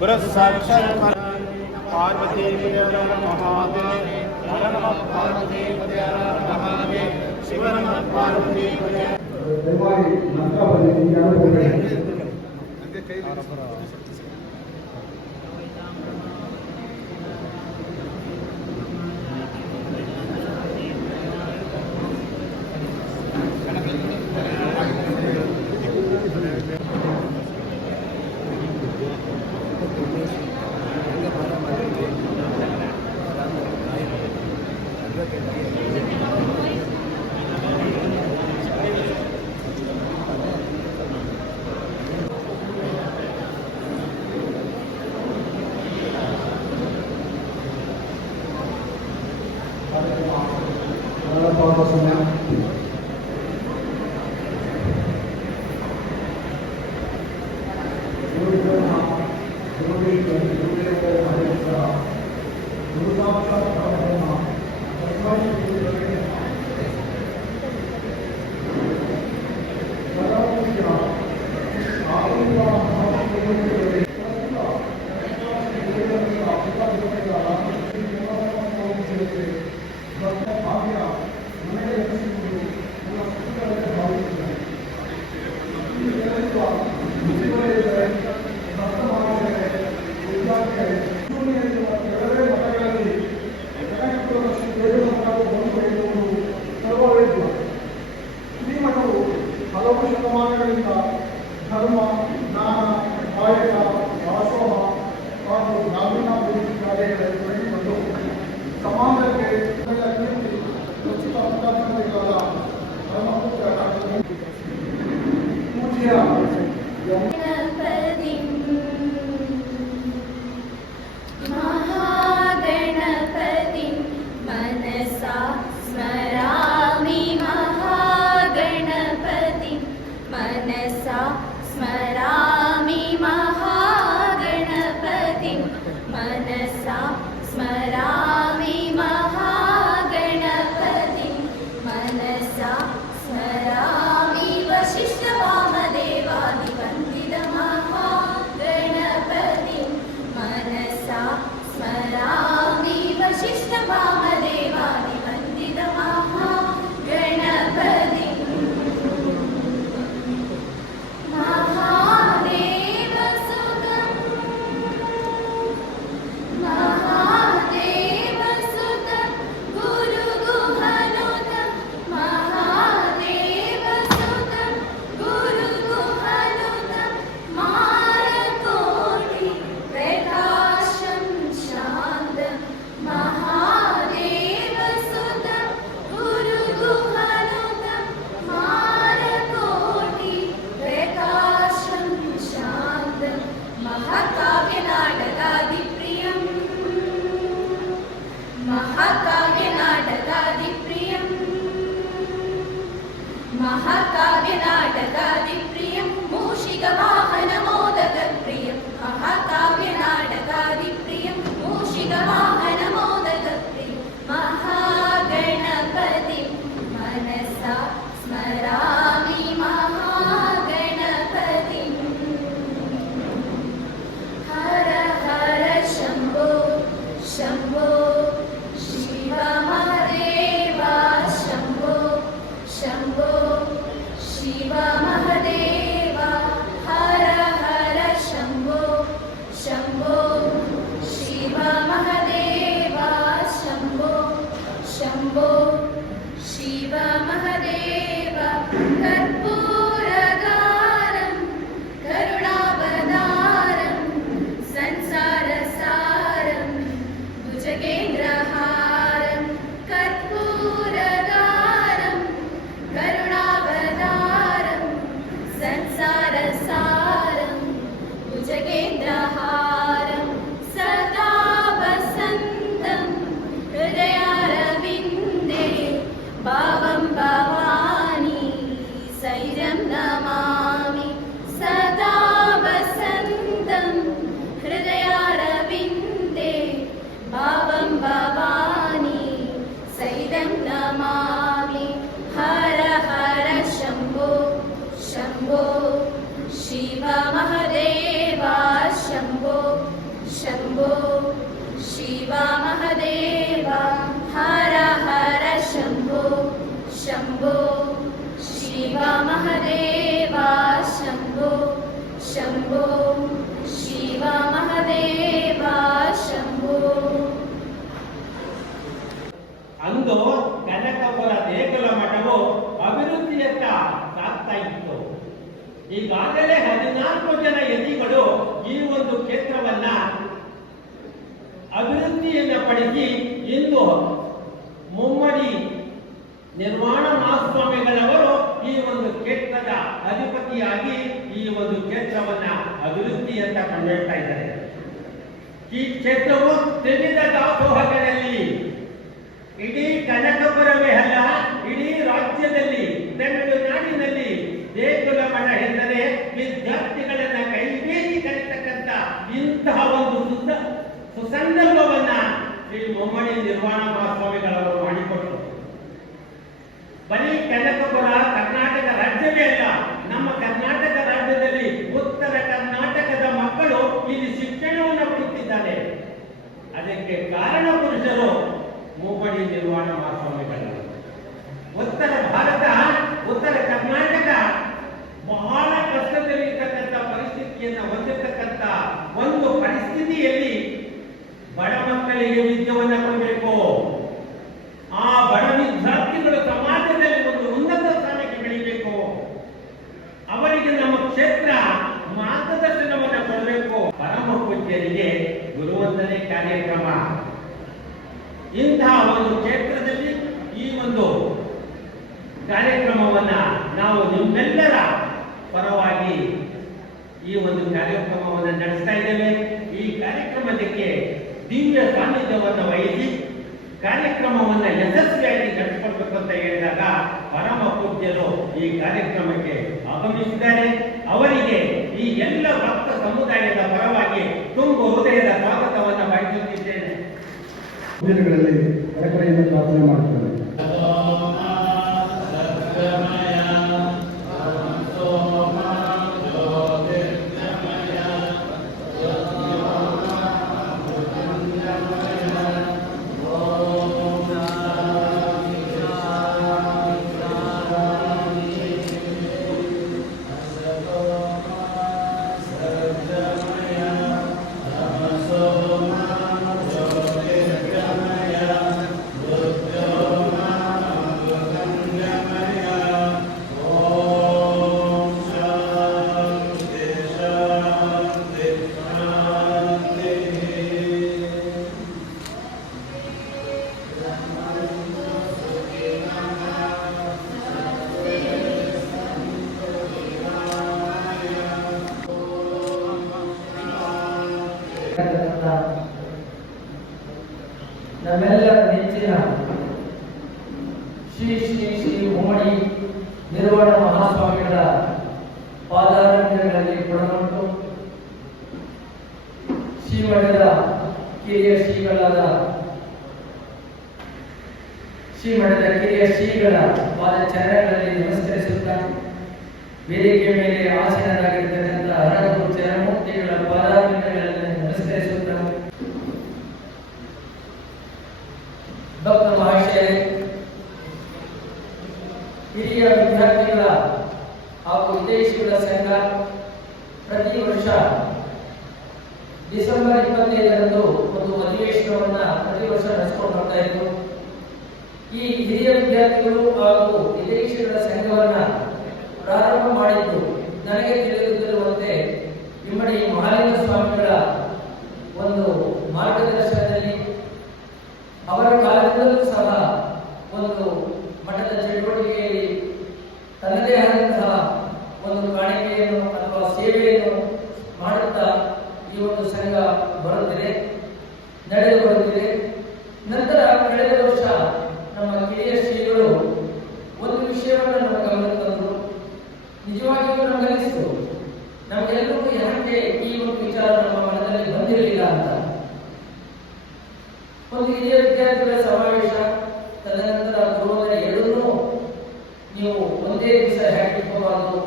गुरु साक्षात् पार्वती महादेव पार्वती महादेव शिव पार्वती ಧರ್ಮ ಜ್ಞಾನ ಕಾಯಕ ವಾಸವ ಹಾಗೂ ಗ್ರಾಮೀಣಾಭಿವೃದ್ಧಿ ಕಾರ್ಯಗಳಲ್ಲಿ ಮತ್ತು ಸಮಾಜಕ್ಕೆ ಕೀರ್ತಿ ಉಚಿತ ಮುಖ್ಯಮಂತ್ರಿಗಳಾದ ಧರ್ಮಪುತ್ರ ಡಾಕ್ಟರ್ ಪೂಜ್ಯ स्मरामि महागणपतिं मनसा स्मरामि महागणपतिं मनसा स्मरामि वसिष्ठवामदेवादिवन्दितमहागणपतिं मनसा स्मरामि वसिष्ठवामदेवादिवन्दितमहागणपतिं महाकाव्यनाटकादिप्रियं मूषिकवाहनमोदकप्रियं महाकाव्यनाटकादिप्रियं मूषिकवाहनमोदकप्रियं महागणपतिं मनसा स्मरामि महागणपतिं हर हर शम्भो शम्भो शिव महादेव शम्भो शम्भो शिव महादेव हर हर शम्भो शम्भो शिव महादेव शम्भो शम्भो शिव महादेव कर्पूरगारं करुणावतारं संसारसारं भुजगेन्द्रहारं कर्पूरगारं करुणावतारं संसारसारं भुजगेन्द्रहारं सदा वसन्तं हृदयारविन्दे भावं भवानी सैरं नमामि सदा वसन्तं हृदयारविन्दे भावं भवानी सैरं नमामि हर हर शम्भो शम्भो शिव महादेव शम्भो शम्भो शिव महदेवा शम्भो शम्भो शिव महदेवा शम्भो ಅಂದು ಕನಕಪುರ ದೇಗುಲ ಮಠವು ಅಭಿವೃದ್ಧಿಯತ್ತ ಸಾಗ್ತಾ ಇತ್ತು. ಈಗಾಗಲೇ 14 ಜನ ಯತಿಗಳು ಈ ಒಂದು ಕ್ಷೇತ್ರವನ್ನ ಅಭಿವೃದ್ಧಿಯನ್ನ ಪಡಿಸಿ ಇಂದು ಮುಮ್ಮಡಿ ನಿರ್ವಾಣ ಮಹಾಸ್ವಾಮಿಗಳವರು ಈ ಒಂದು ಕ್ಷೇತ್ರದ ಅಧಿಪತಿಯಾಗಿ ಈ ಒಂದು ಕ್ಷೇತ್ರವನ್ನ ಅಭಿವೃದ್ಧಿ ಅಂತ ಕೊಂಡೊಯ್ತಾ ಇದ್ದಾರೆ. ಈ ಕ್ಷೇತ್ರವು ತ್ರಿವಿಧ ದಾಸೋಹಗಳಲ್ಲಿ ಇಡೀ ಕನಕಪುರವೇ ಅಲ್ಲ, ಇಡೀ ರಾಜ್ಯದಲ್ಲಿ ತಮಿಳುನಾಡಿನಲ್ಲಿ ದೇಗುಲ ಮಠ ಎಂದರೆ ವಿದ್ಯಾರ್ಥಿಗಳನ್ನ ಕೈಬೀಸಿ ಕರೆತಕ್ಕಂಥ ಇಂತಹ ಒಂದು ಸುಸಂದರ್ಭವನ್ನ ಶ್ರೀ ಮುಮ್ಮಡಿ ನಿರ್ವಾಣ ಮಹಾಸ್ವಾಮಿಗಳವರು ಮಾಡಿಕೊಟ್ಟರು. ಬರೀ ಕನಕಪುರ ಕರ್ನಾಟಕ ರಾಜ್ಯವೇ ಅಲ್ಲ, ನಮ್ಮ ಕರ್ನಾಟಕ ರಾಜ್ಯದಲ್ಲಿ ಉತ್ತರ ಕರ್ನಾಟಕದ ಮಕ್ಕಳು ಇಲ್ಲಿ ಶಿಕ್ಷಣವನ್ನು ಪಡೆಯುತ್ತಿದ್ದಾರೆ. ಅದಕ್ಕೆ ಕಾರಣ ಪುರುಷರು ಮುಮ್ಮಡಿ ನಿರ್ವಾಣ ಮಹಾಸ್ವಾಮಿಗಳು. ಉತ್ತರ ಭಾರತ, ಉತ್ತರ ಕರ್ನಾಟಕ ಬಹಳ ಕಷ್ಟದಲ್ಲಿರ್ತಕ್ಕಂಥ ಪರಿಸ್ಥಿತಿಯನ್ನು ಹೊಂದಿರತಕ್ಕಂಥ ಒಂದು ಪರಿಸ್ಥಿತಿಯಲ್ಲಿ ಬಡ ಮಕ್ಕಳಿಗೆ ವಿದ್ಯೆಯನ್ನು ಕೊಡಬೇಕು. ಆ ಬಡ ವಿದ್ಯಾರ್ಥಿಗಳು ಸಮಾಜದಲ್ಲಿ ಒಂದು ಉನ್ನತ ಸ್ಥಾನಕ್ಕೆ ಬೆಳಿಬೇಕು. ಅವರಿಗೆ ನಮ್ಮ ಕ್ಷೇತ್ರ ಮಾರ್ಗದರ್ಶನವನ್ನು ಕೊಡಬೇಕು. ಪರಮ ಪೂಜ್ಯರಿಗೆ ಗುರುವಂದನೆ ಕಾರ್ಯಕ್ರಮ ಇಂತಹ ಒಂದು ಕ್ಷೇತ್ರದಲ್ಲಿ ಈ ಒಂದು ಕಾರ್ಯಕ್ರಮವನ್ನ ನಾವು ನಿಮ್ಮೆಲ್ಲರ ಪರವಾಗಿ ಈ ಒಂದು ಕಾರ್ಯಕ್ರಮವನ್ನು ನಡೆಸ್ತಾ ಇದ್ದೇವೆ. ಈ ಕಾರ್ಯಕ್ರಮಕ್ಕೆ ದಿವ್ಯ ಸಾನ್ನಿಧ್ಯವನ್ನು ವಹಿಸಿ ಕಾರ್ಯಕ್ರಮವನ್ನ ಯಶಸ್ವಿಯಾಗಿ ನಡೆಸಿಕೊಳ್ಬೇಕು ಅಂತ ಹೇಳಿದಾಗ ಪರಮ ಪೂಜ್ಯರು ಈ ಕಾರ್ಯಕ್ರಮಕ್ಕೆ ಆಗಮಿಸಿದ್ದಾರೆ. ಅವರಿಗೆ ಈ ಎಲ್ಲ ಭಕ್ತ ಸಮುದಾಯದ ಪರವಾಗಿ ತುಂಬು ಹೃದಯದ ಸ್ವಾಗತವನ್ನು ಬಯಸುತ್ತಿದ್ದೇನೆ. ಮಂದಿರಗಳಲ್ಲಿ ಕಳಕಳಿಯಿಂದ ಪ್ರಾರ್ಥನೆ ಮಾಡುತ್ತಾರೆ. ನಮ್ಮೆಲ್ಲರ ನೆಚ್ಚಿನ ಶ್ರೀ ಶ್ರೀ ಶ್ರೀ ಮುಮ್ಮಡಿ ನಿರ್ವಾಣ ಮಹಾಸ್ವಾಮಿಗಳ ಪಾದಾರವಿಂದಗಳಲ್ಲಿ ಕೊಡಮಟ್ಟು ಶ್ರೀಮಠದ ಕಿರಿಯ ಶ್ರೀಗಳಾದ ಶ್ರೀಗಳ ಪಾದಚರಣಗಳಲ್ಲಿ ನಮಸ್ಕರಿಸುತ್ತಾ ವೇದಿಕೆ ಮೇಲೆ ಆಸೀನರಾಗಿರ್ತಕ್ಕಂಥ ಹರಗುರು ಚರಮೂರ್ತಿಗಳ ಪಾದಾರವಿಂದಗಳಲ್ಲಿ ನಮಸ್ಕರಿಸುತ್ತಾ ಭಕ್ತ ಮಹಾಶಯರೇ, ಹಿರಿಯ ವಿದ್ಯಾರ್ಥಿಗಳ ಹಾಗೂ ವಿದೇಶಿಗಳ ಸಂಘ ಪ್ರತಿ ವರ್ಷ ಡಿಸೆಂಬರ್ 25ರಂದು ಒಂದು ಅಧಿವೇಶನವನ್ನ ಪ್ರತಿ ವರ್ಷ ನಡೆಸಿಕೊಂಡು ಬರ್ತಾ ಇತ್ತು. ಈ ಹಿರಿಯ ವಿದ್ಯಾರ್ಥಿಗಳು ಹಾಗೂ ವಿದೇಶಿಗಳ ಸಂಘವನ್ನ ಪ್ರಾರಂಭ ಮಾಡಿದ್ದು ನನಗೆ ತಿಳಿದಿರುವಂತೆ ಇಮ್ಮಡಿ ಮಹಾಲಿಂಗ ಸ್ವಾಮಿಗಳ ಒಂದು ಮಾರ್ಗದರ್ಶನದಲ್ಲಿ ಅವರ ಕಾಲದಲ್ಲೂ ಸಹ ಒಂದು ಮಠದ ಚಟುವಟಿಕೆಯಲ್ಲಿ ತನ್ನದೇ ಆದಂತಹ ಒಂದು ಕಾಣಿಕೆಯನ್ನು ಅಥವಾ ಸೇವೆಯನ್ನು ಮಾಡುತ್ತಾ ಈ ಒಂದು ಸಂಘ ಬರುತ್ತಿದೆ, ನಡೆದು ಬರುತ್ತಿದೆ. ನಂತರ ಕಳೆದ ವರ್ಷ ನಮ್ಮ ಕಿರಿಯ ಶ್ರೀಗಳು ಒಂದು ವಿಷಯವನ್ನು ನಮ್ಮ ಗಮನಕ್ಕೆ ತಂದರು. ನಿಜವಾಗಿಯೂ ನಮಗನಿಸಿತು, ನಮಗೆಲ್ಲರಿಗೂ ಯಾಕೆ ಈ ಒಂದು ವಿಚಾರ ನಮ್ಮ ಮನದಲ್ಲಿ ಬಂದಿರಲಿಲ್ಲ ಅಂತ. ಒಂದು ಹಿರಿಯ ವಿದ್ಯಾರ್ಥಿಗಳ ಸಮಾವೇಶ, ತದನಂತರ ಗುರುವಾರ ಎರಡನ್ನೂ ನೀವು ಒಂದೇ ದಿವಸ ಹಾಕಿಕೊಳ್ಳಬಾರದು.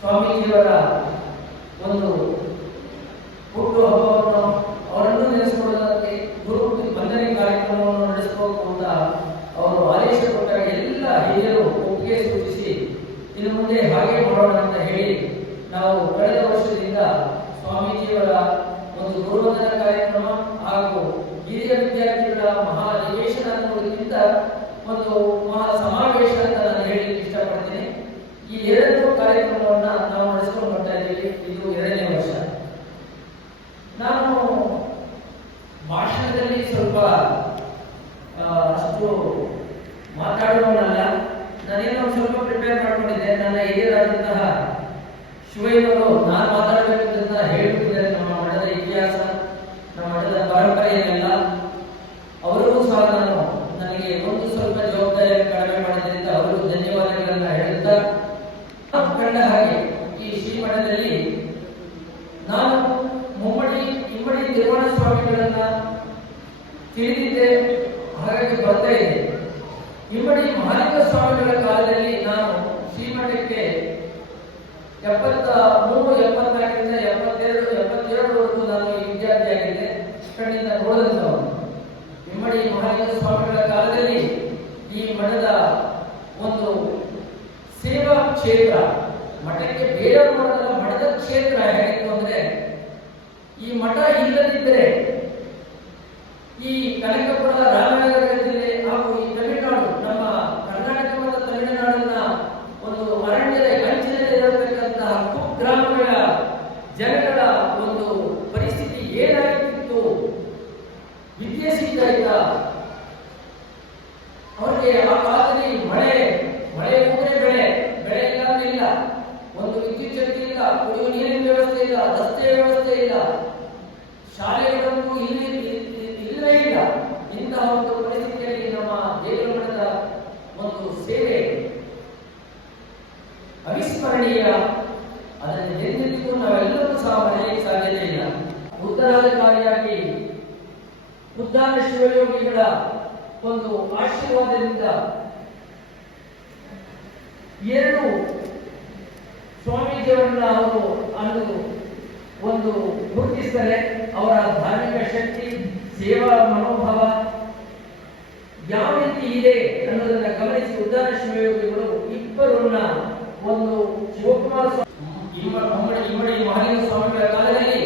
ಸ್ವಾಮೀಜಿಯವರ ಒಂದು ಹುಟ್ಟು ಹಬ್ಬವನ್ನು ಅವರನ್ನು ನೆನೆಸಿಕೊಳ್ಳದಂತೆ ಗುರು ವಂದನೆ ಕಾರ್ಯಕ್ರಮವನ್ನು ನಡೆಸಬೇಕು ಅಂತ ಅವರು ಆದೇಶ ಕೊಟ್ಟಾಗ ಎಲ್ಲ ಒಪ್ಪಿಗೆ ಸೂಚಿಸಿ ಇನ್ನು ಮುಂದೆ ಹಾಗೆ ಮಾಡೋಣ ಅಂತ ಹೇಳಿ ನಾವು ಕಳೆದ ವರ್ಷದಿಂದ ಸ್ವಾಮೀಜಿಯವರ ಒಂದು ಗೌರವಧನ ಕಾರ್ಯಕ್ರಮ ಹಾಗೂ ಹಿರಿಯ ವಿದ್ಯಾರ್ಥಿಗಳ ಮಹಾ ಅಧಿವೇಶನ ಅನ್ನೋದಕ್ಕಿಂತ ಒಂದು ಮಹಾ ಸಮಾವೇಶ ಅಂತ ನಾನು ಹೇಳಲಿಕ್ಕೆ ಇಷ್ಟಪಡ್ತೀನಿ. ಈ ಎರಡು ಕಾರ್ಯಕ್ರಮವನ್ನ ನಾವು ನಡೆಸ್ಕೊಂಡು ಬರ್ತಾ ಇದ್ದೀವಿ. ಇದು 2ನೇ ವರ್ಷ. ನಾನು ಭಾಷಣದಲ್ಲಿ ಸ್ವಲ್ಪ ಅಷ್ಟು ಮಾತಾಡುವವನಲ್ಲ. ನಾನೇನೋ ಸ್ವಲ್ಪ ಪ್ರಿಪೇರ್ ಮಾಡ್ಕೊಂಡಿದ್ದೆ. ನನ್ನ ಹಿರಿಯರಾದಂತಹ ಶಿವಯ್ಯನವರು ನಾನು ಮಾತಾಡಬೇಕಂತ ಹೇಳುತ್ತಿದ್ದಾರೆ. ನಮ್ಮ ಮಠದ ಇತಿಹಾಸ, ನಮ್ಮ ಮಠದ ಪರಂಪರೆಯನ್ನೆಲ್ಲ ಅವರಿಗೂ ಸಹ ನನಗೆ ಒಂದು ಸ್ವಲ್ಪ ಜವಾಬ್ದಾರಿಯನ್ನು ಕಡಿಮೆ ಮಾಡಿದ್ರಿಂದ ಅವರಿಗೂ ಧನ್ಯವಾದಗಳನ್ನ ಹೇಳುತ್ತಾ, ಕಂಡ ಹಾಗೆ ಈ ಶ್ರೀಮಠದಲ್ಲಿ ನಾನು ಇಮ್ಮಡಿ ನಿರ್ವಾಣ ಸ್ವಾಮಿಗಳನ್ನ ತಿಳಿದಿದ್ದೆ, ಹಾಗಾಗಿ ಬರ್ತಾ ಇದೆ. ಇಮ್ಮಡಿ ಮಹಾಲಿಂಗ ಸ್ವಾಮಿಗಳ ಕಾಲದಲ್ಲಿ ನಾನು ಶ್ರೀಮಠಕ್ಕೆ 73, 74ರಿಂದ 72, 77ವರೆಗೂ ನಾನು ಈ ವಿದ್ಯಾರ್ಥಿಯಾಗಿದ್ದೆ. ಕಣ್ಣಿಂದ ನೋಡಿದಂಥವನು. ಇಮ್ಮಡಿ ಮಹಾಲಿಂಗ ಸ್ವಾಮಿಗಳ ಕಾಲದಲ್ಲಿ ಈ ಮಠದ ಒಂದು ಸೇವಾ ಕ್ಷೇತ್ರ, ಮಠಕ್ಕೆ ಬೇಡ ಮಾಡೋದಲ್ಲ, ಮಠದ ಕ್ಷೇತ್ರ ಹೇಗಿತ್ತು ಅಂದ್ರೆ, ಈ ಮಠ ಇಲ್ಲದಿದ್ದರೆ ಈ ಕನಕಪುರ, ರಾಮನಗರ ಜಿಲ್ಲೆ ಹಾಗೂ ಈ ತಮಿಳುನಾಡು, ನಮ್ಮ ಕರ್ನಾಟಕ ಮತ್ತು ತಮಿಳುನಾಡಿನ ಒಂದು ಅರಣ್ಯದ ಅಂಚಿನಲ್ಲಿರತಕ್ಕಂತಹ ಕುಗ್ರಾಮಗಳ ಜನಗಳ ಒಂದು ಪರಿಸ್ಥಿತಿ ಏನಾಗಿತ್ತು, ವಿದ್ಯೆ ಸಿಗ್ತಾಯಿಲ್ಲ ಅವರಿಗೆ. ಆ ಕಾಲದಲ್ಲಿ ಮಳೆ ಹೋದ್ರೆ ಬೆಳೆ ಇಲ್ಲ ಅಂದ್ರೆ ಇಲ್ಲ, ಒಂದು ವಿದ್ಯುತ್ ಶಕ್ತಿ ಇಲ್ಲ, ಕುಡಿಯುವ ನೀರಿನ ವ್ಯವಸ್ಥೆ ಇಲ್ಲ, ರಸ್ತೆ ವ್ಯವಸ್ಥೆ ಇಲ್ಲ, ಶಾಲೆಗಳನ್ನು ಇಲ್ಲವೇ ಇಲ್ಲ. ಇಂತಹ ಒಂದು ಪರಿಸ್ಥಿತಿಯಲ್ಲಿ ನಮ್ಮ ದೇವರ ಮಠದ ಒಂದು ಸೇವೆ ಅವಿಸ್ಮರಣೀಯ. ಅದನ್ನು ಎಂದೆಂದಿಗೂ ನಾವೆಲ್ಲರೂ ಸಹ ಮರೆಯಲಿಕ್ಕೆ ಸಾಧ್ಯತೆ ಇಲ್ಲ. ಉತ್ತರಾಧಿಕಾರಿಯಾಗಿ ಉದ್ದಾನ ಶಿವಯೋಗಿಗಳ ಒಂದು ಆಶೀರ್ವಾದದಿಂದ 2 ಸ್ವಾಮೀಜಿಯವರನ್ನ ಅವರು ಒಂದು ಗುರುತಿಸ್ತಾರೆ. ಅವರ ಧಾರ್ಮಿಕ ಶಕ್ತಿ, ಸೇವಾ ಮನೋಭಾವ ಯಾವ ರೀತಿ ಇದೆ ಅನ್ನೋದನ್ನ ಗಮನಿಸಿ ಉದ್ದಾನ ಶಿವಯೋಗಿಗಳು ಇಬ್ಬರನ್ನ ಒಂದು ಶಿವಕುಮಾರ ಇಮ್ಮಡಿ ಮಹಾಲಿಂಗ ಸ್ವಾಮಿಗಳ ಕಾಲದಲ್ಲಿ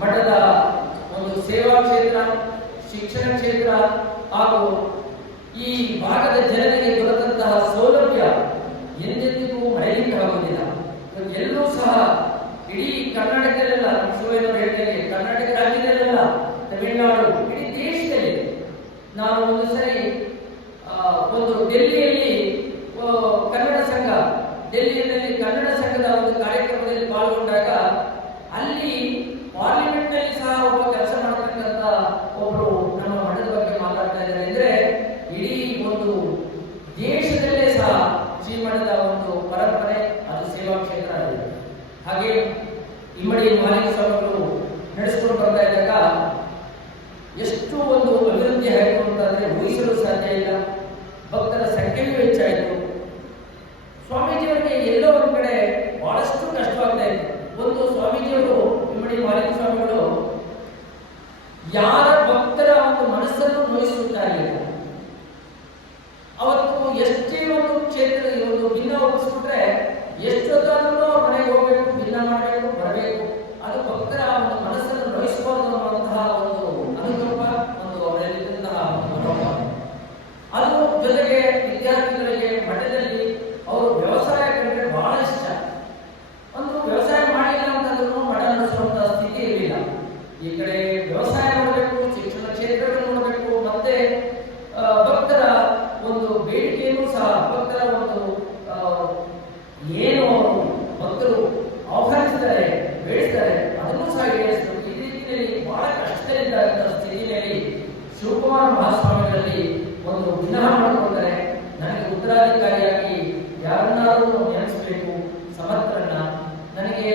ಮಠದ ಒಂದು ಸೇವಾ ಕ್ಷೇತ್ರ, ಶಿಕ್ಷಣ ಕ್ಷೇತ್ರ ಹಾಗೂ ಈ ಭಾಗದ ಜನರಿಗೆ ದೊರೆತಂತಹ ಸೌಲಭ್ಯ ಎಂದೆಂದಿಗೂ ಮರೆಯಲಿಕ್ಕೆ ಆಗುವುದಿಲ್ಲ. ಎಲ್ಲರೂ ಸಹ ಇಡೀ ಕರ್ನಾಟಕದಲ್ಲೆಲ್ಲ, ಶಿವಯ್ಯನವರು ಹೇಳಿದಂಗೆ ಕರ್ನಾಟಕ ರಾಜ್ಯದಲ್ಲೆಲ್ಲ, ತಮಿಳುನಾಡು, ಇಡೀ ದೇಶದಲ್ಲಿ. ನಾನು ಒಂದು ಸರಿ ಒಂದು ಡೆಲ್ಲಿಯಲ್ಲಿ ಕನ್ನಡ ಸಂಘದ ಒಂದು ಕಾರ್ಯಕ್ರಮದಲ್ಲಿ ಪಾಲ್ಗೊಂಡಾಗ ಅಲ್ಲಿ ಪಾರ್ಲಿಮೆಂಟ್ ನಲ್ಲಿ ಸಹ ಒಬ್ಬ ಕೆಲಸ ಮಾಡತಕ್ಕಂತ ಒಬ್ಬರು ನಮ್ಮ ಮಠದ ಬಗ್ಗೆ ಮಾತಾಡ್ತಾ ಇದ್ದಾರೆ ಅಂದ್ರೆ, ಇಡೀ ಒಂದು ದೇಶದಲ್ಲೇ ಸಹ ಶ್ರೀಮಠದ ಒಂದು ಪರಂಪರೆ, ಅದು ಸೇವಾ ಕ್ಷೇತ್ರ ಆಗಿದೆ. ಹಾಗೆ ಇಮ್ಮಡಿ ಮಹಾಲಿಂಗ ಸ್ವಾಮಿಗಳು ನಡೆಸಿಕೊಂಡು ಬರ್ತಾ ಇದ್ದಾಗ ಎಷ್ಟು ಒಂದು ಅಭಿವೃದ್ಧಿ ಆಯಿತು ಅಂತಂದ್ರೆ ಊಹಿಸಲು ಸಾಧ್ಯ ಇಲ್ಲ. ಭಕ್ತರ ಸಂಖ್ಯೆಯೂ ಹೆಚ್ಚಾಯಿತು. ಸ್ವಾಮೀಜಿಯವರಿಗೆ ಎಲ್ಲೋ ಒಂದು ಕಡೆ ಬಹಳಷ್ಟು ಕಷ್ಟವಾಗ್ತಾ ಇತ್ತು. ಒಂದು ಸ್ವಾಮೀಜಿಯವರು, ಇಮ್ಮಡಿ ಮಹಾಲಿಂಗ ಸ್ವಾಮಿಗಳು ಯಾರ ಭಕ್ತರ ಒಂದು ಮನಸ್ಸನ್ನು ನೋಯಿಸುತ್ತಾ ಇರಲಿಲ್ಲ. ಅವತ್ತು ಎಷ್ಟೇ ಒಂದು ಕ್ಷೇತ್ರದಲ್ಲಿ ಒಂದು ಭಿನ್ನ ಒಪ್ಪಿಸ್ಬಿಟ್ರೆ ಎಷ್ಟೊತ್ತಾದ್ರೂ ಮನೆಗೆ ಹೋಗ್ಬೇಕು, ಭಿನ್ನ ಮಾಡಬೇಕು, ಬರಬೇಕು. ಅದು ಭಕ್ತರ ಒಂದು ಮನಸ್ಸನ್ನು ನೋಯಿಸಬಾರದು ಅನ್ನುವಂತಹ ಒಂದು ಅನುಕಂಪ, ಒಂದು ಅವರಲ್ಲಿದ್ದಂತಹ ಒಂದು ಮನೋಭಾವ. ಅದು ಜೊತೆಗೆ ವಿದ್ಯಾರ್ಥಿಗಳಿಗೆ ಮಠದಲ್ಲಿ ಅವರು ವ್ಯವಸಾಯ ಕಂಡ್ರೆ ಬಹಳ ಇಷ್ಟ. ಒಂದು ವ್ಯವಸಾಯ ಮಾಡಿಲ್ಲ ಅಂತಂದ್ರೂ ಮಠ ನಡೆಸುವಂತಹ ಸ್ಥಿತಿ ಇರಲಿಲ್ಲ. ಈ ಕಡೆ ವ್ಯವಸಾಯ ಮಾಡಬೇಕು, ಶಿಕ್ಷಣ ಕ್ಷೇತ್ರಗಳು ನೋಡಬೇಕು, ಮತ್ತೆ ಭಕ್ತರ ಒಂದು ಬೇಡಿಕೆಯನ್ನು ಸಹ, ಭಕ್ತರ ಒಂದು ಏನು ಭಕ್ತರು ಆಹ್ವಾನಿಸ್ತಾರೆ, ಬೇಡಿಸ್ತಾರೆ, ಅದನ್ನು ಸಹ ಈಡೇರಿಸಬೇಕು. ಈ ರೀತಿಯಲ್ಲಿ ಬಹಳ ಕಷ್ಟದಲ್ಲಿದ್ದಂತಹ ಸ್ಥಿತಿಯಲ್ಲಿ ಶಿವಕುಮಾರ ಮಹಾಸ್ವಾಮಿಗಳಲ್ಲಿ ಒಂದು ವಿನಃ ಮಾಡಿಕೊಂಡರೆ, ನನಗೆ ಉತ್ತರಾಧಿಕಾರಿಯಾಗಿ ಯಾರನ್ನಾದರೂ ನೆನೆಸಬೇಕು, ಸಮರ್ಥರನ್ನ. ನನಗೆ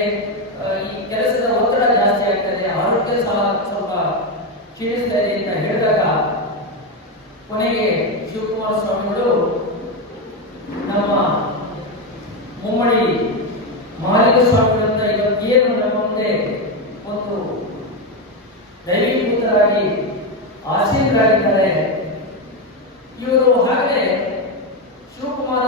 ಈ ಕೆಲಸದ ಒತ್ತಡ ಜಾಸ್ತಿ ಆಗ್ತದೆ, ಆರೋಗ್ಯ ಸಹ ಸ್ವಲ್ಪ ಕ್ಷೀಣಿಸ್ತಾ ಇದೆ ಅಂತ ಹೇಳಿದಾಗ ಕೊನೆಗೆ ಶಿವಕುಮಾರ ಸ್ವಾಮಿಗಳು ನಮ್ಮ ಮುಮ್ಮಡಿ ಮಹಾಲಿಂಗ ಸ್ವಾಮಿಗಳಂತ ಇವತ್ತೇನು ನಮ್ಮ ಮುಂದೆ ಒಂದು ದೈವೀಭೂತರಾಗಿ ಆಸೀನರಾಗಿದ್ದಾರೆ. ಇವರು ಹಾಗೆ ಶಿವಕುಮಾರ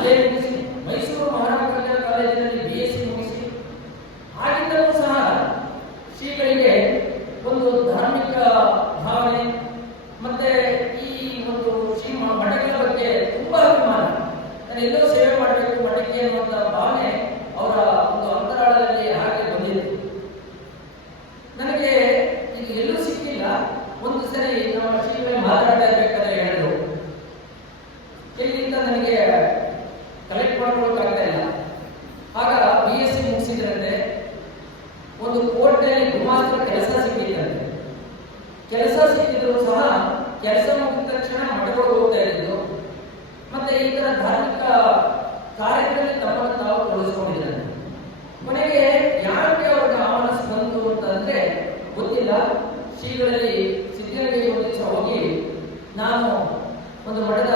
ಅಲ್ಲೇ ಮುಗಿಸಿ ಮೈಸೂರು ಮಹಾರಾಜ ಕಲ್ಯಾಣ ಕಾಲೇಜಿನಲ್ಲಿ BSc ಮುಗಿಸಿ ಆಗಿದ್ದರೂ ಸಹ ಶ್ರೀಗಳಿಗೆ ಒಂದು ಧಾರ್ಮಿಕ ಭಾವನೆ ಮತ್ತೆ ಈ ಒಂದು ಶ್ರೀ ಮಠಗಳ ಬಗ್ಗೆ ತುಂಬಾ ಅಭಿಮಾನ. ನಾನು ಎಲ್ಲೋ ಸೇವೆ ಮಾಡಬೇಕು ಮಠಕ್ಕೆ ಅನ್ನುವಂಥ ಭಾವನೆ ಅವರ ಒಂದು ಅಂತರಾಳದಲ್ಲಿ ಹಾಗೆ ಬಂದಿದೆ. ನನಗೆ ಇದು ಎಲ್ಲೂ ಸಿಕ್ಕಿಲ್ಲ. ಒಂದು ಸರಿ ನಮ್ಮ ಶ್ರೀಗಳು ಮಾತಾಡ್ತಾ ಇರ್ಬೇಕಾದ್ರೆ ಹೇಳಿದ್ರು, ಇಲ್ಲಿಂದ ನನಗೆ ಕಲೆಕ್ಟ್ ಮಾಡ್ಕೊಳ್ಳೋಕ್ಕಾಗ್ತಾ ಇಲ್ಲ. ಆಗ BSc ಮುಗಿಸಿದ್ರಂತೆ ಒಂದು ಕೋರ್ಟ್ನಲ್ಲಿ ಗುಮಾಸ್ತರ ಕೆಲಸ ಸಿಕ್ಕಿತ್ತಂತೆ. ಕೆಲಸ ಸಿಕ್ಕಿದ್ರು ಸಹ ಕೆಲಸ ಮುಗಿದ ತಕ್ಷಣ ಮಠಗಳಿಗೆ ಹೋಗ್ತಾ ಇದ್ದು ಮತ್ತೆ ಈ ತರ ಧಾರ್ಮಿಕ ಕಾರ್ಯಗಳಲ್ಲಿ ತಮ್ಮನ್ನು ತಾವು ತೊಡಗಿಸ್ಕೊಂಡಿದ್ದಾರೆ. ಕೊನೆಗೆ ಯಾಕೆ ಅವ್ರಿಗೆ ಆ ಮನಸ್ಸು ಬಂತು ಅಂತಂದ್ರೆ ಗೊತ್ತಿಲ್ಲ. ಶ್ರೀಗಳಲ್ಲಿ ಸಿದ್ಧಗಂಗೆಗೆ ಒಂದು ದಿವಸ ಹೋಗಿ ನಾನು ಒಂದು ಮಠದ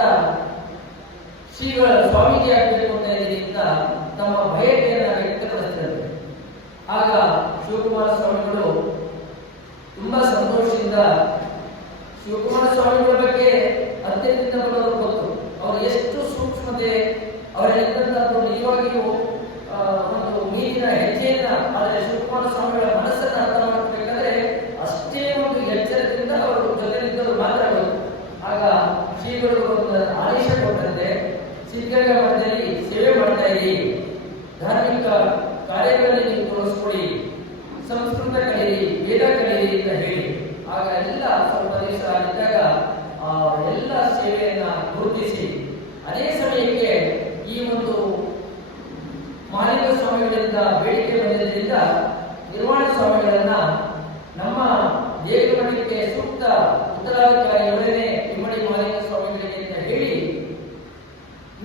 ಶ್ರೀಗಳ ಸ್ವಾಮೀಜಿ ಆಗಬೇಕು ಅಂತ ಇದ್ದೀನಿ ಅಂತ ತಮ್ಮ ಬಯಕೆಯನ್ನು ವ್ಯಕ್ತಪಡಿಸ್ತಾರೆ. ಆಗ ಶಿವಕುಮಾರ ಸ್ವಾಮಿಗಳು ತುಂಬಾ ಸಂತೋಷದಿಂದ ಶಿವಕುಮಾರ ಸ್ವಾಮಿಗಳ ಬಗ್ಗೆ ಅತ್ಯಂತ ಬರೋರು ಗೊತ್ತು. ಅವರು ಎಷ್ಟು ಸೂಕ್ಷ್ಮತೆ ಅವರಲ್ಲಿದ್ದಂಥದ್ದು ನಿಜವಾಗಿಯೂ ಒಂದು ಮೀನಿನ ಹೆಜ್ಜೆಯನ್ನ, ಆದರೆ ಶಿವಕುಮಾರ ಸ್ವಾಮಿಗಳ ಮನಸ್ಸನ್ನು ಅರ್ಥ ಮಾಡಬೇಕಾದ್ರೆ ಅಷ್ಟೇ ಒಂದು ಎಚ್ಚರದಿಂದ ಅವರು ಜೊತೆಲಿದ್ದವರು ಮಾತಾಡಬೇಕು. ಆಗ ಶ್ರೀಗಳು ಒಂದು ಆದೇಶ ಕೊಟ್ಟಂತೆ, ಸಿದ್ಧಗಂಗಾ ಮಠದಲ್ಲಿ ಸೇವೆ ಮಾಡ್ತಾ ಇರಿ, ಧಾರ್ಮಿಕ ಕಾರ್ಯಗಳಲ್ಲಿ ನೀವು ತೋರಿಸ್ಕೊಡಿ, ಸಂಸ್ಕೃತ ಕಲಿಯಿರಿ, ವೇದ ಕಲಿಯಿರಿ ಅಂತ ಹೇಳಿ. ಆಗ ಎಲ್ಲ ಸ್ವಲ್ಪ ದಿವಸ ಇದ್ದಾಗ ಎಲ್ಲ ಸೇವೆಯನ್ನ ಗುರುತಿಸಿ ಅದೇ ಸಮಯಕ್ಕೆ ಈ ಒಂದು ಮಾಲಿಂಗ ಸ್ವಾಮಿಗಳಿಂದ ಬೇಡಿಕೆ ಬಂದಿದ್ದರಿಂದ ನಿರ್ವಾಣ ಸ್ವಾಮಿಗಳನ್ನ ನಮ್ಮ ದೇವಮಠಕ್ಕೆ ಸೂಕ್ತ ಉತ್ತರಾಧಿಕಾರಿಯವರನ್ನೇ ಇಮ್ಮಡಿ ಮಾಲಿಂಗ ಸ್ವಾಮಿಗಳಿಗೆ ಅಂತ ಹೇಳಿ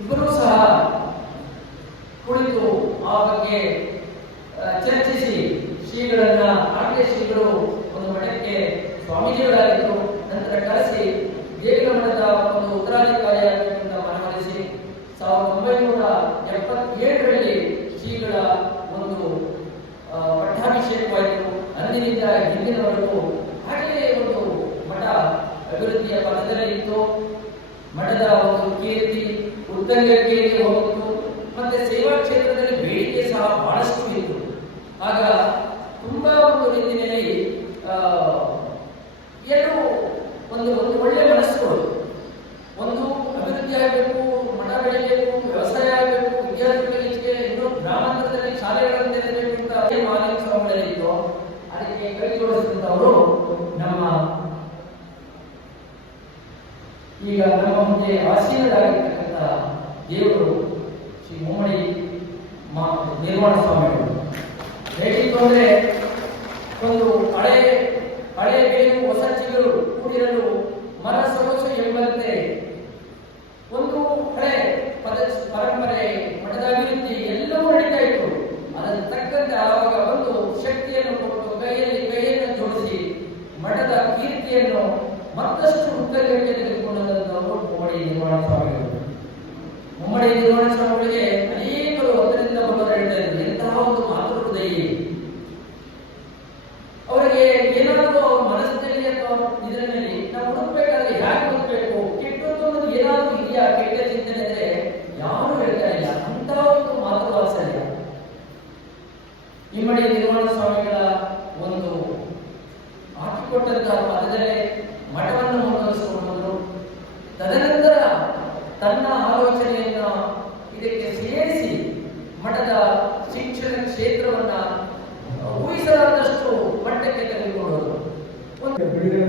ಇಬ್ಬರೂ ಸಹ ಕುಳಿತು ಆ ಬಗ್ಗೆ ಚರ್ಚಿಸಿ ಶ್ರೀಗಳನ್ನ ಆಗಲೇ ಶ್ರೀಗಳು ಒಂದು ಮಠಕ್ಕೆ ಸ್ವಾಮೀಜಿಗಳಾಗಿದ್ದು ನಂತರ ಕರೆಸಿ ದೇವಿನ ಮಠದ ಒಂದು ಉತ್ತರಾಧಿಕಾರಿಯಾಗಬೇಕು ಅಂತ ಮನವೊಲಿಸಿ 1977ರಲ್ಲಿ ಶ್ರೀಗಳ ಒಂದು ಪಟ್ಟಾಭಿಷೇಕವಾಯಿತು. ಅಂದಿನಿಂದ ಹಿಂದಿನವರೆಗೂ ಹಾಗೆಯೇ ಒಂದು ಮಠ ಅಭಿವೃದ್ಧಿಯ ಪಥದಲ್ಲಿತ್ತು. ಮಠದ ಒಂದು ಕೀರ್ತಿ ಉತ್ತಂಗಕ್ಕೆ ಹೋಗಿತ್ತು. ಮತ್ತೆ ಸೇವಾ ಕ್ಷೇತ್ರದಲ್ಲಿ ಬೇಡಿಕೆ ಸಹ ಬಹಳಷ್ಟು ಇತ್ತು. ಆಗ ತುಂಬಾ ಒಂದು ರೀತಿಯಲ್ಲಿ ಎರಡು ಒಂದು ಒಳ್ಳೆಯ ಮನಸ್ಸುಗಳು, ಒಂದು ಅಭಿವೃದ್ಧಿ ಆಗಬೇಕು, ಮಠ ಬೆಳಿಬೇಕು, ವ್ಯವಸಾಯ ಆಗಬೇಕು, ವಿದ್ಯಾರ್ಥಿಗಳಿಗೆ ಇನ್ನೂ ಗ್ರಾಮಾಂತರದಲ್ಲಿ ಶಾಲೆಗಳನ್ನು ತೆರೆಯಬೇಕು ಅಂತ ಮಾಲಿಂಗ ಸ್ವಾಮಿಗಳಿತ್ತು. ಅದಕ್ಕೆ ಕೈ ಜೋಡಿಸಿದಂಥವರು ನಮ್ಮ ಈಗ ನಮ್ಮ ಮುಂದೆ ಆಸೀನರಾಗಿರ್ತಕ್ಕಂಥ ದೇವರು ಶ್ರೀ ಮುಮ್ಮಡಿ ನಿರ್ವಾಣ ಸ್ವಾಮಿಗಳು. ಹೇಗಿತ್ತು ಅಂದ್ರೆ ಒಂದು ಹಳೆ ಬೇರು ಹೊಸ ಚಿಗುರು ಕೂಡಿರಲು ಮರ ಸೊಗಸು ಎಂಬಂತೆ ಒಂದು ಹಳೆ ಪರಂಪರೆ, ಮಠದ ಅಭಿವೃದ್ಧಿ ಎಲ್ಲವೂ ನಡೀತಾ ಇತ್ತು. ಅದನ್ನು ತಕ್ಕಂತೆ ಆವಾಗ ಒಂದು ಶಕ್ತಿಯನ್ನು ಕೊಟ್ಟು ಕೈಯನ್ನು ಜೋಡಿಸಿ ಮಠದ ಕೀರ್ತಿಯನ್ನು ಮತ್ತಷ್ಟು ಉತ್ತರಕ್ಕೆ ತೆಗೆದುಕೊಂಡಂತವರು ಮುಮ್ಮಡಿ ನಿರ್ವಾಣ ಸ್ವಾಮಿಗಳು. ಮುಮ್ಮಡಿ ನಿರ್ವಾಣ ಸ್ವಾಮಿಗಳಿಗೆ ಅನೇಕರು ಅದರಿಂದ ಬರೋರು ಹೇಳ್ತಾ ಇದ್ರು, ಎಂತಹ ಒಂದು ಮಾತೃ ಹೃದಯಿ. ಅವರಿಗೆ ಏನಾದರೂ ಅವ್ರ ಮನಸ್ಸಿನಲ್ಲಿ ಅಥವಾ ಇದರಲ್ಲಿ ನಾವು ಹುಡುಕ್ಬೇಕಾದ್ರೆ ಯಾಕೆ ಹುಡುಕ್ಬೇಕು, ಕೆಟ್ಟದ್ದು ಅನ್ನೋದು ಏನಾದರೂ ಇದೆಯಾ, ಕೆಟ್ಟ ಚಿಂತನೆ ಅಂದ್ರೆ ಯಾರು ಹೇಳ್ತಾ ಇಲ್ಲ. ಅಂತಹ ಒಂದು ಮಾತೃ ವಾತ್ಸಲ್ಯ ಇಮ್ಮಡಿ ನಿರ್ವಾಣ ಸ್ವಾಮಿಗಳ ಒಂದು ಹಾಕಿಕೊಟ್ಟಂತಹ ಪದದಲ್ಲೇ ಮಠವನ್ನು ಮುಂದುವರಿಸಿಕೊಂಡು ತದನಂತರ ತನ್ನ ಆಲೋಚನೆಯನ್ನ ಇದಕ್ಕೆ ಸೇರಿಸಿ ಮಠದ ಶಿಕ್ಷಣ ಕ್ಷೇತ್ರವನ್ನ ಊಹಿಸಲಾದಷ್ಟು ಮಟ್ಟಕ್ಕೆ ತೆಗೆದುಕೊಳ್ಳೋದು ಬಿಡುಗಡೆ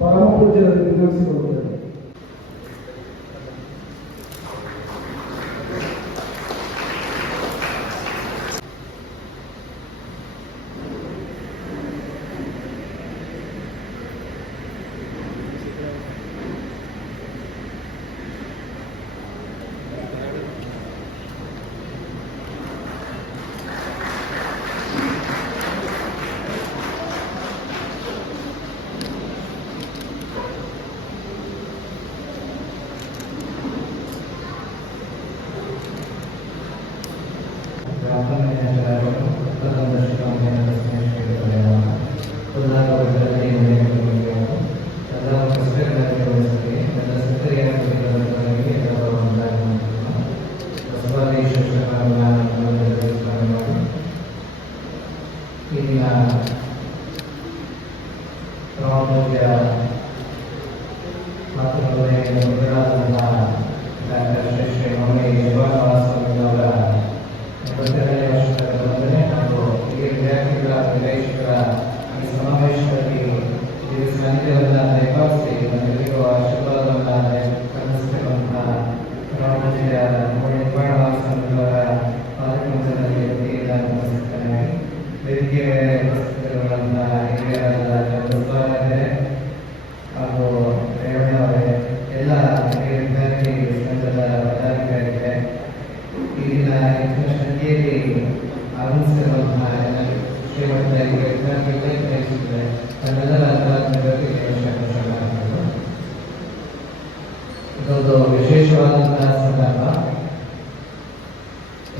ಪರಮ ಪೂಜ್ಯರಲ್ಲಿ ವಿನಂತಿಸಿಕೊಳ್ಳುತ್ತದೆ. ವಿಶೇಷವಾದಂತಹ ಸಂದರ್ಭ.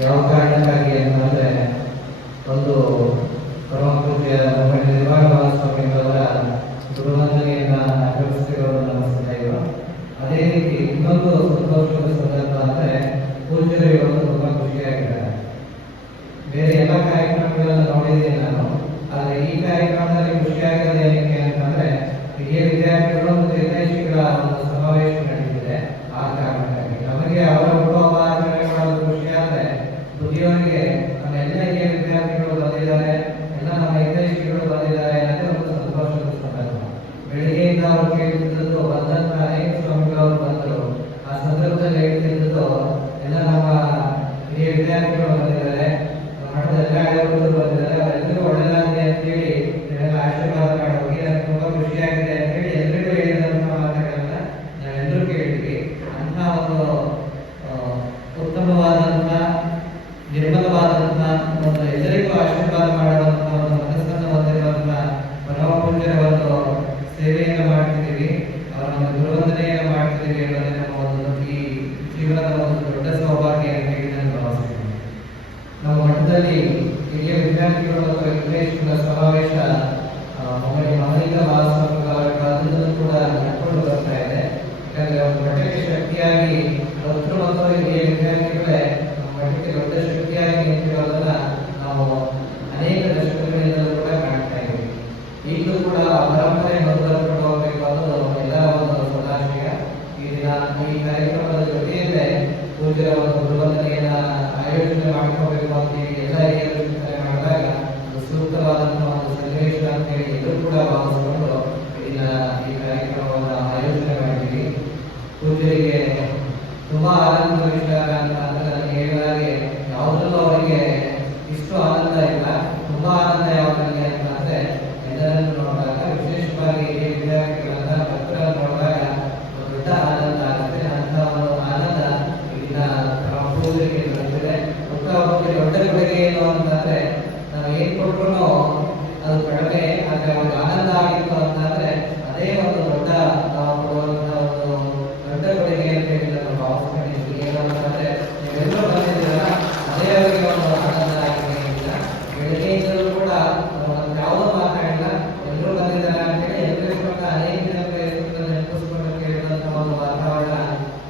ಯಾವ ಕಾರಣಕ್ಕಾಗಿ ಅಂತಂದರೆ, ಒಂದು ಪರಮ ಪೂಜ್ಯ ನಿರ್ವಾಣ ಸ್ವಾಮಿಗಳವರ ಗುರುವಂದನೆಯನ್ನು ಆಚರಿಸ್ತಿರೋದು ನಮ್ಮ ಸಂದೈವ. ಅದೇ ರೀತಿ ಇನ್ನೊಂದು ಸಂತೋಷದ ಸಂದರ್ಭ ಅಂದರೆ, ಪೂಜ್ಯರು ಇವತ್ತು ತುಂಬ ಖುಷಿಯಾಗಿದ್ದಾರೆ. ಬೇರೆ ಎಲ್ಲ ಕಾರ್ಯಕ್ರಮಗಳನ್ನು ನೋಡಿದ್ದೀನಿ ನಾನು, ಆದರೆ ಈ ಕಾರ್ಯಕ್ರಮದಲ್ಲಿ ಖುಷಿಯಾಗಿರೋದು ಏನಕ್ಕೆ ಅಂತಂದರೆ, ಹಿರಿಯ ವಿದ್ಯಾರ್ಥಿಗಳು ಮತ್ತು ನಿರ್ದೇಶಕರ ಒಂದು ಸಮಾವೇಶ ನಡೆದಿದೆ. ಆ ಕಾರಣಕ್ಕಾಗಿ ನಮಗೆ ಅವರ ಹುಟ್ಟುಹಬ್ಬ ಆಚರಣೆ ಮಾಡೋದು ಖುಷಿ ಆದರೆ, ಬುದ್ಧಿಯವರಿಗೆ ನಮ್ಮ ಎಲ್ಲ ಹಿರಿಯ ವಿದ್ಯಾರ್ಥಿಗಳು ಬಂದಿದ್ದಾರೆ, ಎಲ್ಲ ನಮ್ಮ ನಿರ್ದೇಶಕರು ಬಂದಿದ್ದಾರೆ ಅನ್ನೋದೇ ಒಂದು ಸಂತೋಷದ ಸಂದರ್ಭ. ಬೆಳಿಗ್ಗೆಯಿಂದ ಅವರು ಕೇಳ್ತಿದ್ದದ್ದು ಬಂದಂತ ಅನೇಕ ಸ್ವಾಮಿಗಳವರು ಬಂದರು. ಆ ಸಂದರ್ಭದಲ್ಲಿ ಹೇಳ್ತಿದ್ದದ್ದು ಎಲ್ಲ ನಮ್ಮ ಹಿರಿಯ ವಿದ್ಯಾರ್ಥಿಗಳು ಬಂದಿದ್ದಾರೆ, ಮಠದ ಎಲ್ಲ ಹಳೆಯವರು ಬಂದಿದ್ದಾರೆ, ಅವರೆಲ್ಲರೂ ಒಳ್ಳೆಯದಾಗಿದೆ ಅಂತೇಳಿ ನೀವೆಲ್ಲ ಆಶೀರ್ವಾದ ಮಾಡಿ ಹೋಗಿ, ನನಗೆ ತುಂಬ ಖುಷಿಯಾಗಿದೆ ಅಂತೇಳಿ ಎಲ್ಲರಿಗೂ ಹೇಳಿದಂಥ ಮಾತುಗಳನ್ನ ನಾವೆಲ್ಲರೂ ಕೇಳಿದ್ವಿ. ಅಂಥ ಒಂದು ಉತ್ತಮವಾದಂಥ ನಿರ್ಮಲವಾದಂಥ ಒಂದು ಎಲ್ಲರಿಗೂ ಆಶೀರ್ವಾದ ಮಾಡುವಂಥ ಒಂದು ಮನಸ್ಸನ್ನು ಹೊಂದಿರುವಂಥ ಪರಮ ಪೂಜ್ಯರ ಒಂದು ಸೇವೆಯನ್ನು ಮಾಡ್ತಿದ್ದೀವಿ, ಅವರ ಒಂದು ಗುರುವಂದನೆಯನ್ನು ಮಾಡ್ತಿದ್ದೀವಿ ಅನ್ನೋದೇ ನಮ್ಮ ಒಂದು ಈ ಜೀವನದ ಒಂದು ದೊಡ್ಡ ಸೌಭಾಗ್ಯ ಅಂತ ಹೇಳಿ ನಾನು ಭಾವಿಸ್ತೀನಿ. ನಮ್ಮ ಮಠದಲ್ಲಿ ಹಿರಿಯ ವಿದ್ಯಾರ್ಥಿಗಳು ಮತ್ತು ನಿರ್ದೇಶಕರ ಸಮಾವೇಶ ಮಹಲಿಂಗ ಮಹಾಸ್ವಾಮಿಗಳ ಕಾಲದಲ್ಲೂ ಕೂಡ ನಡ್ಕೊಂಡು ಬರ್ತಾ ಇದೆ. ಯಾಕಂದರೆ ಒಂದು ಮಠಕ್ಕೆ ಶಕ್ತಿಯಾಗಿ ಭಕ್ತರು ಮತ್ತು ಹಿರಿಯ ವಿದ್ಯಾರ್ಥಿಗಳೇ ನಮ್ಮ ಮಠಕ್ಕೆ ದೊಡ್ಡ ಶಕ್ತಿಯಾಗಿ ನಿಂತಿರೋದನ್ನ ನಾವು ಅನೇಕ ದಶಕಗಳಿಂದಲೂ ಕೂಡ ಕಾಣ್ತಾ ಇದ್ದೀವಿ. ಈಗಲೂ ಕೂಡ ಆ ಪರಂಪರೆ ಮುಂದುವರೆದುಕೊಂಡು ಹೋಗಬೇಕು ಅನ್ನೋದು ಎಲ್ಲರ ಒಂದು ಸದಾಶಯ. ಈ ದಿನ ಈ ಕಾರ್ಯಕ್ರಮದ ಜೊತೆಯಲ್ಲೇ ಪೂಜ್ಯರ ಒಂದು ಗುರುವಂದನೆಯನ್ನ ಆಯೋಜನೆ ಮಾಡ್ಕೋಬೇಕು ಅಂತೇಳಿ ಎಲ್ಲ ಹಿರಿಯರು ಚಿಂತನೆ ಮಾಡಿದಾಗ ಒಂದು ಸೂಕ್ತವಾದಂತಹ ಒಂದು ಸನ್ನಿವೇಶ ಅಂತೇಳಿ ಎಲ್ಲರೂ ಕೂಡ ಭಾವಿಸಿಕೊಂಡು ಈ ಕಾರ್ಯಕ್ರಮವನ್ನು ಆಯೋಜನೆ ಮಾಡಿದ್ದೀವಿ. ಪೂಜ್ಯರಿಗೆ ತುಂಬಾ ಆನಂದದ ವಿಚಾರ ಅಂತ ಅಂದ್ರೆ ನನಗೆ ಹೇಳಿದಾಗೆ ಯಾವುದರಲ್ಲೂ ಅವರಿಗೆ ಇಷ್ಟು ಆನಂದ ಇಲ್ಲ. ತುಂಬಾ ಆನಂದ ಯಾವುದರಲ್ಲಿ ಅಂತ ಅಂದ್ರೆ ಎಲ್ಲರನ್ನು ನೋಡಿದಾಗ, ವಿಶೇಷವಾಗಿ ಹಿರಿಯ ವಿದ್ಯಾರ್ಥಿಗಳನ್ನ ಭಕ್ತರನ್ನು ನೋಡಿದಾಗ ಒಂದು ದೊಡ್ಡ ಆನಂದ ಆಗುತ್ತೆ. ಅಂತ ಒಂದು ಆನಂದ ಇಲ್ಲಿನ ಪೂಜೆಗೆ ಬರುತ್ತದೆ. ಒಬ್ಬರಿಗೆ ದೊಡ್ಡ ಕೊಡುಗೆ ಏನು ಅಂತಂದ್ರೆ, ನಾವು ಏನ್ ಕೊಟ್ರು ಅದು ಕಡಿಮೆ, ಆದ್ರೆ ಒಂದು ಆನಂದ ಆಗಿತ್ತು ಅಂತಂದ್ರೆ ಅದೇ ಒಂದು ದೊಡ್ಡ ನಾವು ಕೊಡುವಂತಹ ಒಂದು ದೊಡ್ಡ ಕೊಡುಗೆ ಅಂತ ಹೇಳಿ ನಾವು ಭಾವಿಸ್ಕೊಂಡಿದ್ವಿ. ಏನಂತಂದ್ರೆ ನೀವೆಲ್ಲರೂ ಬಂದಿದ್ದೀರಲ್ಲ, ಅದೇ ಅವರಿಗೆ ಒಂದು ಆನಂದ ಆಗಿದೆ. ಇಲ್ಲ ಬೆಳಗ್ಗೆಯಿಂದಲೂ ಕೂಡ ಯಾವುದೂ ಮಾತಾಡಿಲ್ಲ, ಎಲ್ಲರೂ ಬಂದಿದ್ದಾರೆ ಅಂತೇಳಿ ಎಲ್ಲರಿಗೂ ಅನೇಕ ದಿನಗಳ ನೆನಪಿಸ್ಕೊಂಡು ಕೇಳಿದಂಥ ಒಂದು ವಾತಾವರಣ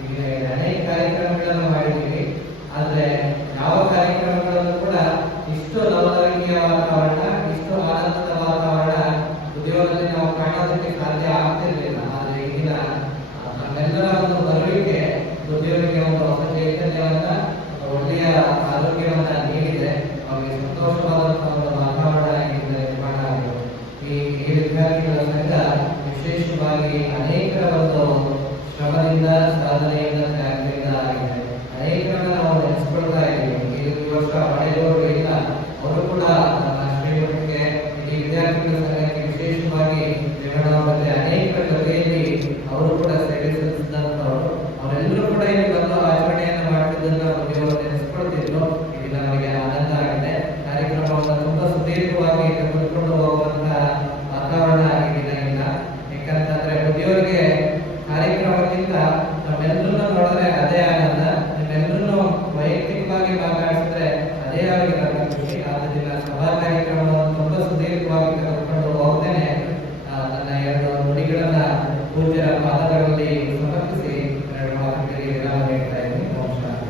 ಈಗ ಅನೇಕ ಕಾರ್ಯಕ್ರಮಗಳನ್ನು ಮಾಡಿದ್ದೀವಿ. ಆದರೆ ಯಾವ ಕಾರ್ಯಕ್ರಮಗಳಲ್ಲೂ ಕೂಡ ಇಷ್ಟು ಲವಲವಿಕೆಯ ವಾತಾವರಣ, ಇಷ್ಟು ಆನಂದದ ವಾತಾವರಣ ಉದ್ಯೋಗದಲ್ಲಿ ನಾವು ಕಾಣೋದಕ್ಕೆ ಸಾಧ್ಯ ಆಗ್ತಿರ್ಲಿಲ್ಲ. ಆದರೆ ಈಗಿನ ನಮ್ಮೆಲ್ಲರ ಒಂದು ಬರುವಿಕೆ ಉದ್ಯೋಗಕ್ಕೆ ಒಂದು ಹೊಸ ಚೈತನ್ಯವನ್ನ, ಒಳ್ಳೆಯ ಆರೋಗ್ಯವನ್ನ ನೀಡಿದೆ. ಅವರಿಗೆ ಸಂತೋಷವಾದಂತಹ ಒಂದು ವಾತಾವರಣ ನಿರ್ಮಾಣ ಆಗಿದೆ. ಈ ವಿದ್ಯಾರ್ಥಿಗಳ ಸಂಘ ವಿಶೇಷವಾಗಿ ಅನೇಕರ ಒಂದು ಶ್ರಮದಿಂದ, ಸಾಧನೆಯಿಂದ, ತ್ಯಾಗದಿಂದ ಆಗಿದೆ. ಅನೇಕರನ್ನ ನಾವು ನೆನೆಸ್ಕೊಳ್ತಾ ಇದ್ದೀವಿ. ಈ ವರ್ಷ ಹಳೆಯವರು ಇಲ್ಲ, ಅವರು ಕೂಡ ನಮ್ಮ ಶ್ರೀಮಠಕ್ಕೆ ಈ ವಿದ್ಯಾರ್ಥಿಗಳ ಸಂಘಕ್ಕೆ ವಿಶೇಷವಾಗಿ ಜಗನ್ನಾಥದಲ್ಲಿ ಅನೇಕರ ಜೊತೆಯಲ್ಲಿ ಅವರು ಕೂಡ ಸೇವೆ ಸಲ್ಲಿಸಿದಂಥವರು. ಅವರೆಲ್ಲರೂ ಕೂಡ ಇಲ್ಲಿ ಬಂದು ಆಚರಣೆಯನ್ನು ಮಾಡ್ತಿದ್ದನ್ನು ಉದ್ಯೋಗ ನೆನೆಸ್ಕೊಳ್ತಿದ್ರು. ಇಲ್ಲಿ ನಮಗೆ ಆನಂದ ಆಗಿದೆ. ಕಾರ್ಯಕ್ರಮವನ್ನು ತುಂಬಾ ಸುದೀರ್ಘವಾಗಿ ತೆಗೆದುಕೊಂಡು ಹೋಗುವಂತಹ ವಾತಾವರಣ ಆಗಿದೆ ಇಲ್ಲ. ಯಾಕಂತಂದ್ರೆ ಉದ್ಯೋಗಿಗೆ ಕಾರ್ಯಕ್ರಮಕ್ಕಿಂತ ನಮ್ಮೆಲ್ಲರನ್ನು ನೋಡಿದ್ರೆ ಅದೇ ಆನಂದ, ನಿಮ್ಮೆಲ್ಲರನ್ನು ವೈಯಕ್ತಿಕವಾಗಿ ಮಾತಾಡಿಸಿದ್ರೆ ಅದೇ ಅವರಿಗೆ ನಮಗೆ ಖುಷಿ. ಆದ್ದರಿಂದ ಸಭಾ ಕಾರ್ಯಕ್ರಮವನ್ನು ತುಂಬಾ ಸುದೀರ್ಘವಾಗಿ ತೆಗೆದುಕೊಂಡು ಹೋಗ್ತೇನೆ ನನ್ನ ಎರಡು ನುಡಿಗಳನ್ನ ಪೂಜ್ಯರ ಪಾದಗಳಲ್ಲಿ ಸಮರ್ಪಿಸಿ ಎರಡು ಮಾತುಗಳಿಗೆ ವಿರಾಮ ನೀಡ್ತಾ ಇದ್ದೀನಿ. ಓಂ ಶಾಂತಿ.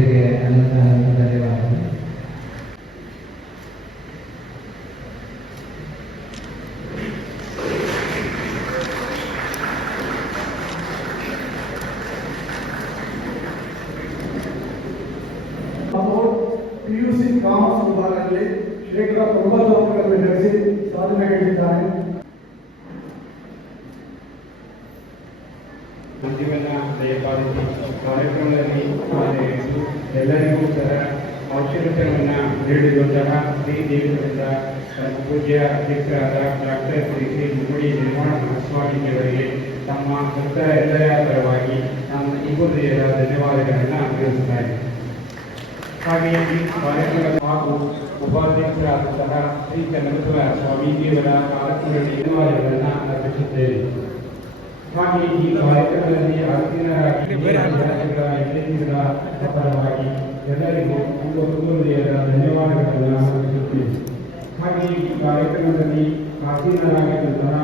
ಪೂಜ್ಯರಿಗೆ ಅನಂತ ಅನಂತ ಧನ್ಯವಾದಗಳು. ಮತ್ತು PUC ಕಾಮರ್ಸ್ ವಿಭಾಗದಲ್ಲಿ ಶೇಕಡ 99 ಗಳಿಸಿ ಸಾಧನೆ ಮಾಡಿದ್ದಾರೆ. ಜೀವನ ದಯಪಾಲಿಸಿ ಕಾರ್ಯಕ್ರಮದಲ್ಲಿ ಭಾಗವಹಿಸಿ ಎಲ್ಲರಿಗೂ ಸಹ ಔಷಧವನ್ನು ನೀಡಿರುವಂತಹ ಶ್ರೀ ದೇವರಿಂದ ಪೂಜ್ಯ ಅಧ್ಯಕ್ಷರಾದ ಡಾಕ್ಟರ್ ಶ್ರೀ ಮುಮ್ಮಡಿ ನಿರ್ಮಾಣ ಸ್ವಾಮೀಜಿಯವರಿಗೆ ತಮ್ಮ ಭಕ್ತರ ಎಲ್ಲರ ಪರವಾಗಿ ನಾನು ಹೃದಯದ ಧನ್ಯವಾದಗಳನ್ನು ತಿಳಿಸುತ್ತೇನೆ. ಹಾಗೆಯೇ ಈ ಕಾರ್ಯಕ್ರಮದ ಹಾಗೂ ಉಪಾಧ್ಯಕ್ಷರಾದಂತಹ ಶ್ರೀ ಚನ್ನಬಸವ ಸ್ವಾಮೀಜಿಯವರ ಆತ್ಮಗಳಿಗೆ ಧನ್ಯವಾದಗಳನ್ನು ಅರ್ಪಿಸುತ್ತೇನೆ. ಹಾಗೆ ಈ ಕಾರ್ಯಕ್ರಮದಲ್ಲಿ ಆಸೀನರಾಗಿ ಪರವಾಗಿ ಎಲ್ಲರಿಗೂ ಹೃದಯದ ಧನ್ಯವಾದಗಳನ್ನು ಅರ್ಪಿಸುತ್ತೇನೆ. ಹಾಗೆ ಈ ಕಾರ್ಯಕ್ರಮದಲ್ಲಿ ಆಸೀನರಾಗಿರುವಂತಹ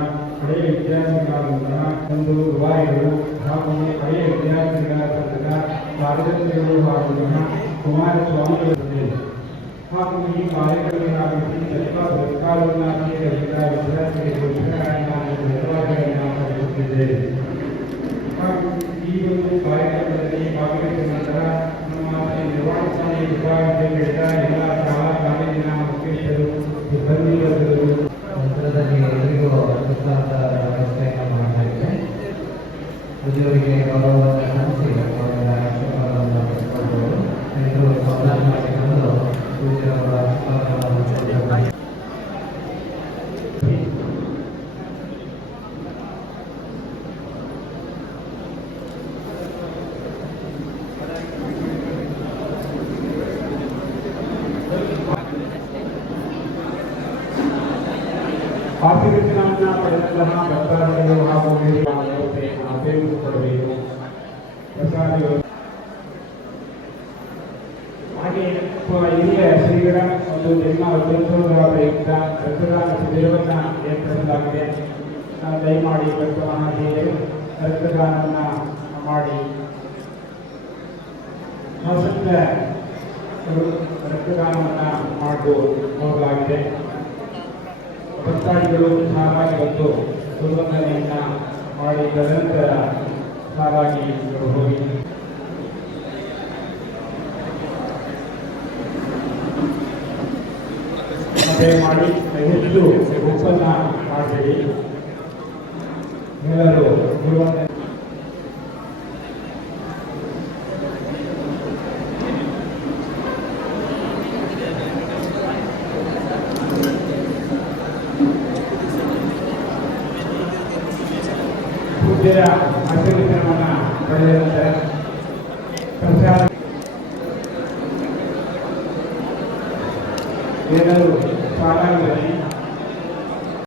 ಹಳೆಯ ವಿದ್ಯಾರ್ಥಿಗಳಾದಂತಹ ಒಂದು ರುವಾರಿಗಳು ಹಾಗೂ ಹಳೆಯ ವಿದ್ಯಾರ್ಥಿಗಳಾದಂತಹ ಕಾರ್ಯದರ್ಶಿಗಳು ಹಾಗೂ ಕುಮಾರಸ್ವಾಮಿಯವರಿಗೆ ಹಾಗೂ ಈ ಕಾರ್ಯಕ್ರಮದಲ್ಲಿ ಸರ್ಕಾರವನ್ನು ವಿದ್ಯಾರ್ಥಿಗಳಿಗೆ ಧನ್ಯವಾದಗಳನ್ನು ಅರ್ಪಿಸುತ್ತಿದ್ದೇವೆ. ಹಾಗೂ ಈ ಒಂದು ಕಾರ್ಯಕ್ರಮದಲ್ಲಿ ಭಾಗವಹಿಸಿದ ನಂತರ ನಮ್ಮ ನಿರ್ವಾಣ ಶಾಲೆ ವಿಭಾಗದಿಂದ ಎಲ್ಲ ಶಾಲಾ ಕಾಲೇಜಿನ ಮುಖ್ಯಸ್ಥರು ಸಿಬ್ಬಂದಿ ವರ್ಗಗಳು ನಂತರದಲ್ಲಿ ಎಲ್ಲರಿಗೂ ಅರ್ಥಾರ್ಥ ವ್ಯವಸ್ಥೆಯನ್ನು ಮಾಡಲಾಗಿದೆ. ಪೂಜ್ಯರಿಗೆ ಗೌರವವನ್ನು ಸಲ್ಲಿಸಿ ಅವರ ಆಶೀರ್ವಾದವನ್ನು ಪಡೆದುಕೊಳ್ಳಬಹುದು. ಎಲ್ಲರೂ ಸಮಾಧಾನ ಮಾಡಿಕೊಂಡು ಪೂಜ್ಯರ ಆಶೀರ್ವಾದವನ್ನು ಪಡೆದುಕೊಳ್ಳಬೇಕು. ಆಶೀರ್ವಚನವನ್ನು ಪಡೆದಂತಹ ಭಕ್ತಾದಿಗಳು ಹಾಗೂ ಸೇವಿಸಿಕೊಳ್ಳಬೇಕು. ಪ್ರಸಾದಿಗಳು ಹಾಗೆ ಹಿರಿಯ ಶ್ರೀಗಳ ಒಂದು ಜನ್ಮ ವಜ್ರೋತ್ಸವದ ಪ್ರಯುಕ್ತ ರಕ್ತದಾನ ಶಿಬಿರವನ್ನು ಏರ್ಪಡಿಸಲಾಗಿದೆ. ದಯಮಾಡಿ ಭಕ್ತ ಮಹಾಶಯರು ರಕ್ತದಾನವನ್ನು ಮಾಡಿ ಆಸಕ್ತ ರಕ್ತದಾನವನ್ನು ಮಾಡಲಾಗಿದೆ. ಭಕ್ತಾದಿಗಳು ಸಾಲಾಗಿ ಬಂದು ಗುರುವಂದನೆಯನ್ನ ಮಾಡಿ ತದನಂತರ ಸಾಲಾಗಿ ಹೋಗಿ ಮತ್ತೆ ಮಾಡಿ ಹೆಚ್ಚು ಉತ್ಪನ್ನ ಮಾಡಬೇಡಿ. ಎಲ್ಲರೂ ಗುರುವಂದನೆ ಪೂಜ್ಯರ ಆಶೀರ್ವಚನವನ್ನು ಪಡೆದಂತೆ ಪ್ರಸಾದ ಎಲ್ಲರೂ ಸಾಲಾಗಿ